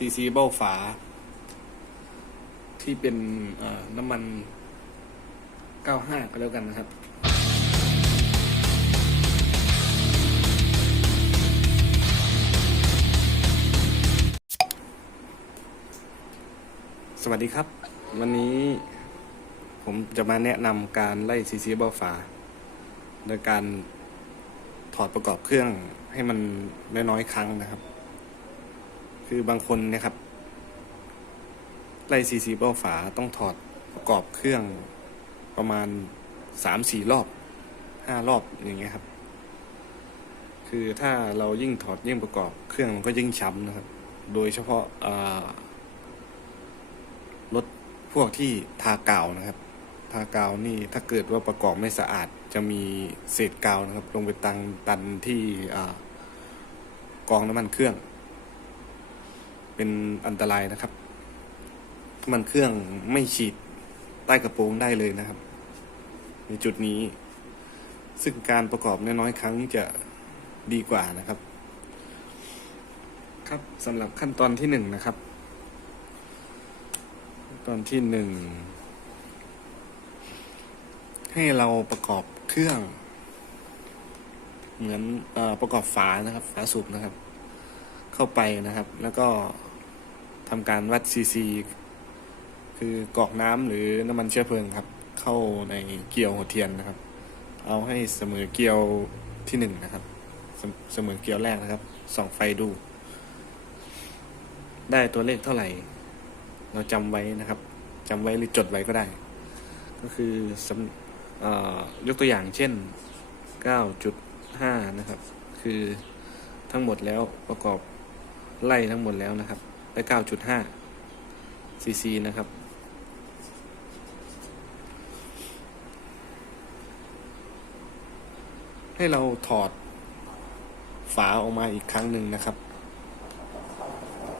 ซีซีเบ้าฝา ที่เป็นน้ำมัน 95 ก็แล้วกันนะครับสวัสดีครับ วันนี้ผมจะมาแนะนำการไล่ซีซีเบ้าฝา โดยการถอดประกอบเครื่องให้มันน้อยๆครั้งนะครับ คือบางคนเนะครับ ไล่ซีซีเบ้าฝาต้องถอดประกอบเครื่องประมาณสามสี่รอบห้ารอบอย่างเงี้ยครับ คือถ้าเรายิ่งถอดยิ่งประกอบเครื่องมันก็ยิ่งช้ำนะครับ โดยเฉพาะรถพวกที่ทากาวนะครับ ทากาวนี่ถ้าเกิดว่าประกอบไม่สะอาดจะมีเศษกาวนะครับ ลงไปตังตันที่อกองน้ำมันเครื่อง เป็นอันตรายนะครับ มันเครื่องไม่ฉีดใต้กระโปรงได้เลยนะครับ ในจุดนี้ ซึ่งการประกอบน้อยๆครั้งจะดีกว่านะครับ ครับสำหรับขั้นตอนที่หนึ่งนะครับ ตอนที่หนึ่งให้เราประกอบเครื่อง เหมือนอประกอบฝานะครับ ฝาสูบนะครับ เข้าไปนะครับ แล้วก็ ทำการวัดซีซีคือกรอกน้ำหรือน้ำมันเชื้อเพลิงครับ เข้าในเกลียวหัวเทียนนะครับ เอาให้เสมอเกลียวที่หนึ่งนะครับเสมเสมอเกลียวแรกนะครับส่องไฟดู ได้ตัวเลขเท่าไหร่ เราจำไว้นะครับจำไว้หรือจดไว้ก็ได้ ก็คืออยกตัวอย่างเช่น 9.5 นะครับ คือทั้งหมดแล้วประกอบไล่ทั้งหมดแล้วนะครับ ได้9.5 ซีซีนะครับ ให้เราถอดฝาออกมาอีกครั้งหนึ่งนะครับ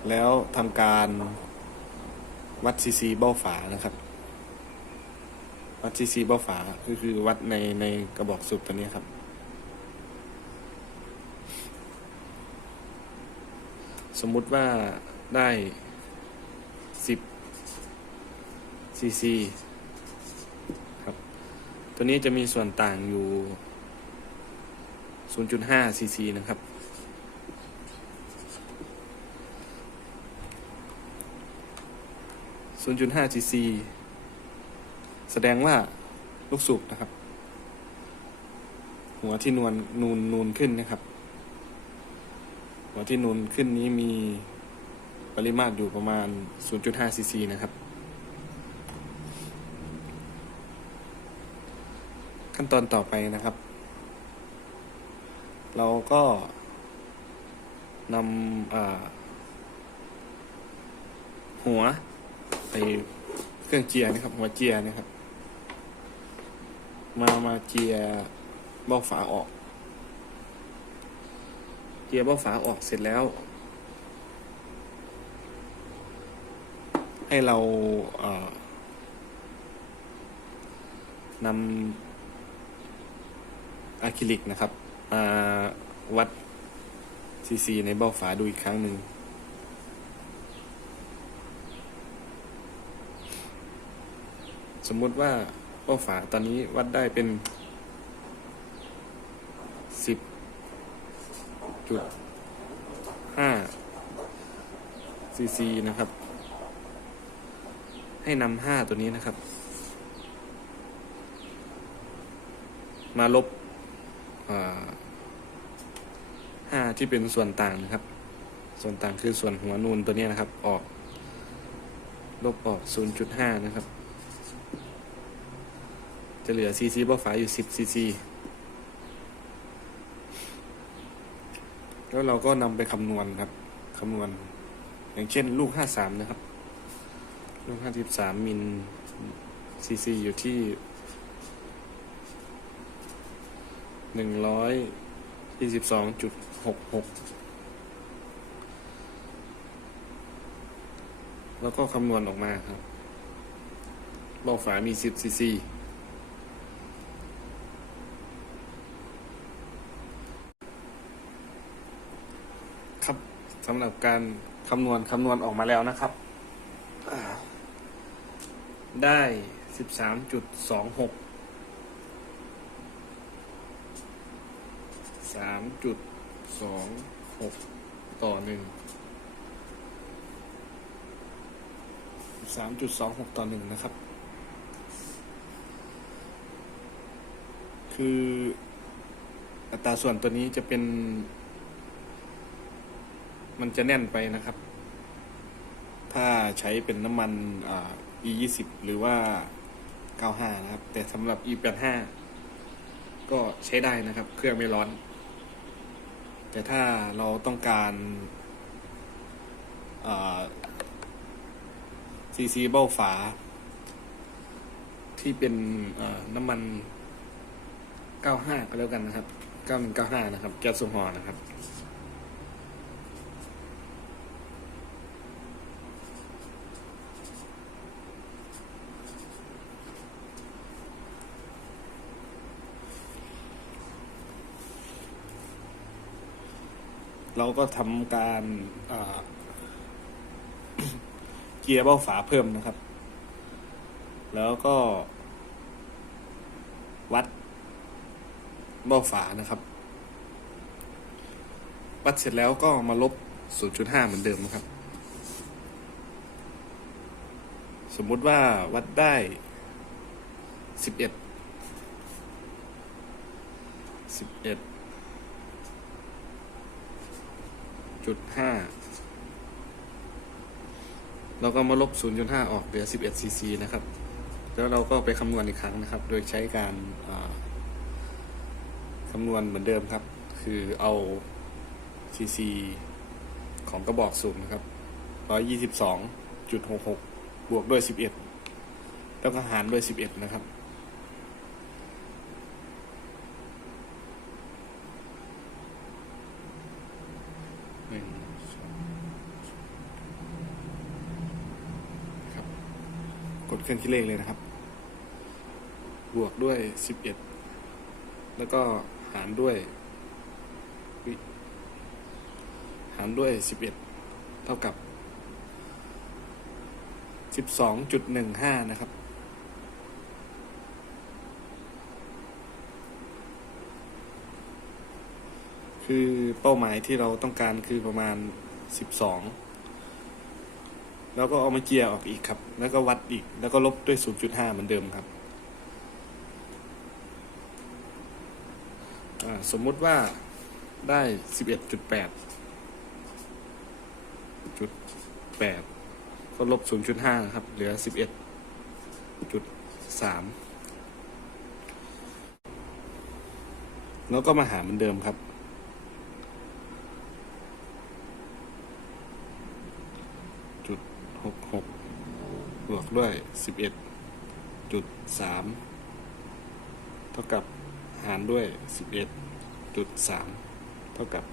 แล้วทำการวัดซีซีเบ้าฝานะครับ วัดซีซีเบ้าฝาก็คือวัดในในกระบอกสูบตัวนี้ครับ สมมุติว่า ได้สิบซีซีครับ ตัวนี้จะมีส่วนต่างอยู่ 0.5ซีซีนะครับ 0.5ซีซีแสดงว่าลูกสูบนะครับ หัวที่นวลนูนนูนขึ้นนะครับ หัวที่นูนขึ้นนี้มี ปริมาตรอยู่ประมาณ 0.5ซีซีนะครับ ขั้นตอนต่อไปนะครับ เราก็นำหัวไปเครื่องเจียนะครับ หัวเจียนะครับ มามาเจียเบ้าฝาออก เจียเบ้าฝาออกเสร็จแล้ว ให้เราเนำอะคริลิกนะครับมาวัดซีซีในเบ้าฝาดูอีกครั้งหนึ่งสมมุติว่าเบ้าฝาตอนนี้วัดได้เป็นสิบจุดห้าซีซีนะครับ ให้นำห้าตัวนี้นะครับ มาลบห้าที่เป็นส่วนต่างนะครับ ส่วนต่างคือส่วนหัวนูนตัวนี้นะครับ ออกลบออก 0.5 นะครับ จะเหลือซีซีบ้าฝาอยู่ 10ซีซีแล้วเราก็นำไปคำนวณครับคำนวณ อย่างเช่นลูก 53 นะครับ ลูก 53 มิลซีซีอยู่ที่หนึ่งร้อยยี่สิบสองจุดหกหกแล้วก็คำนวณออกมาครับเบ้าฝามีสิบซีซีครับสำหรับการคำนวณคำนวณออกมาแล้วนะครับ ได้สิบสามจุดสองหกสามจุดสองหกต่อหนึ่งสามจุดสองหกต่อหนึ่งนะครับ คืออัตราส่วนตัวนี้จะเป็น มันจะแน่นไปนะครับ ถ้าใช้เป็นน้ำมันอ่า e 2 0หรือว่า95นะครับ แต่สำหรับ e 8 5ก็ใช้ได้นะครับ เครื่องไม่ร้อน แต่ถ้าเราต้องการอ่า cc เบ้าฝา ที่เป็นน้ำมัน 95 ก็แล้วกันนะครับ 9195 นะครับ แก๊สโซฮอล์นะครับ เราก็ทำการเกียร์เบ้าฝาเพิ่มนะครับ แล้วก็ วัดเบ้าฝานะครับ วัดเสร็จแล้วก็มาลบ 0.5 เหมือนเดิมนะครับ สมมุติว่าวัดได้ 11 11 จุดห้าเราก็มาลบ 0.5 ออกเหลือ 11ซีซีนะครับ แล้วเราก็ไปคำนวณอีกครั้งนะครับ โดยใช้การคำนวณเหมือนเดิมครับ คือเอาซีซีของกระบอกสูบนะครับ 122.66 บวกด้วย 11 แล้วก็หารด้วย 11 นะครับ หนึ่งสองครับ กด เครื่องคิดเลขเลยนะครับ บวกด้วยสิบเอ็ดแล้วก็หารด้วยอุ๊ยหารด้วยสิบเอ็ดเท่ากับสิบสองจุดหนึ่งห้านะครับคือเป้าหมายที่เราต้องการคือประมาณสิบสอง แล้วก็เอามาเจียออกอีกครับ แล้วก็วัดอีก แล้วก็ลบด้วย 0.5 เหมือนเดิมครับ สมมุติว่าได้ 11.8จุด8ก็ลบ 0.5ครับ เหลือ 11.3 แล้วก็มาหาเหมือนเดิมครับ จุด หกหกบวกด้วยสิบเอ็ดจุดสามเท่ากับหารด้วยสิบเอ็ดจุดสามเท่ากับ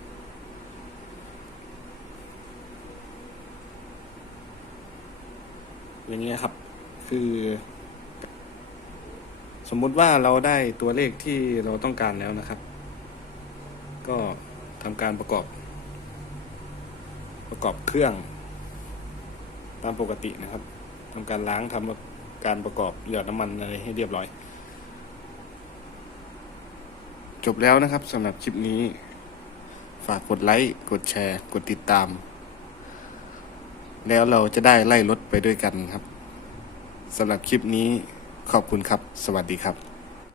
อย่างนี้ยครับ คือ สมมุติว่าเราได้ตัวเลขที่เราต้องการแล้วนะครับ ก็ทำการประกอบ ประกอบเครื่อง ตามปกตินะครับทำการล้างทำการประกอบเหลือน้ำมันอะไรให้เรียบร้อย จบแล้วนะครับสำหรับคลิปนี้ ฝากกดไลค์ กดแชร์ กดติดตาม แล้วเราจะได้ไล่รถไปด้วยกันครับสำหรับคลิปนี้ขอบคุณครับ สวัสดีครับ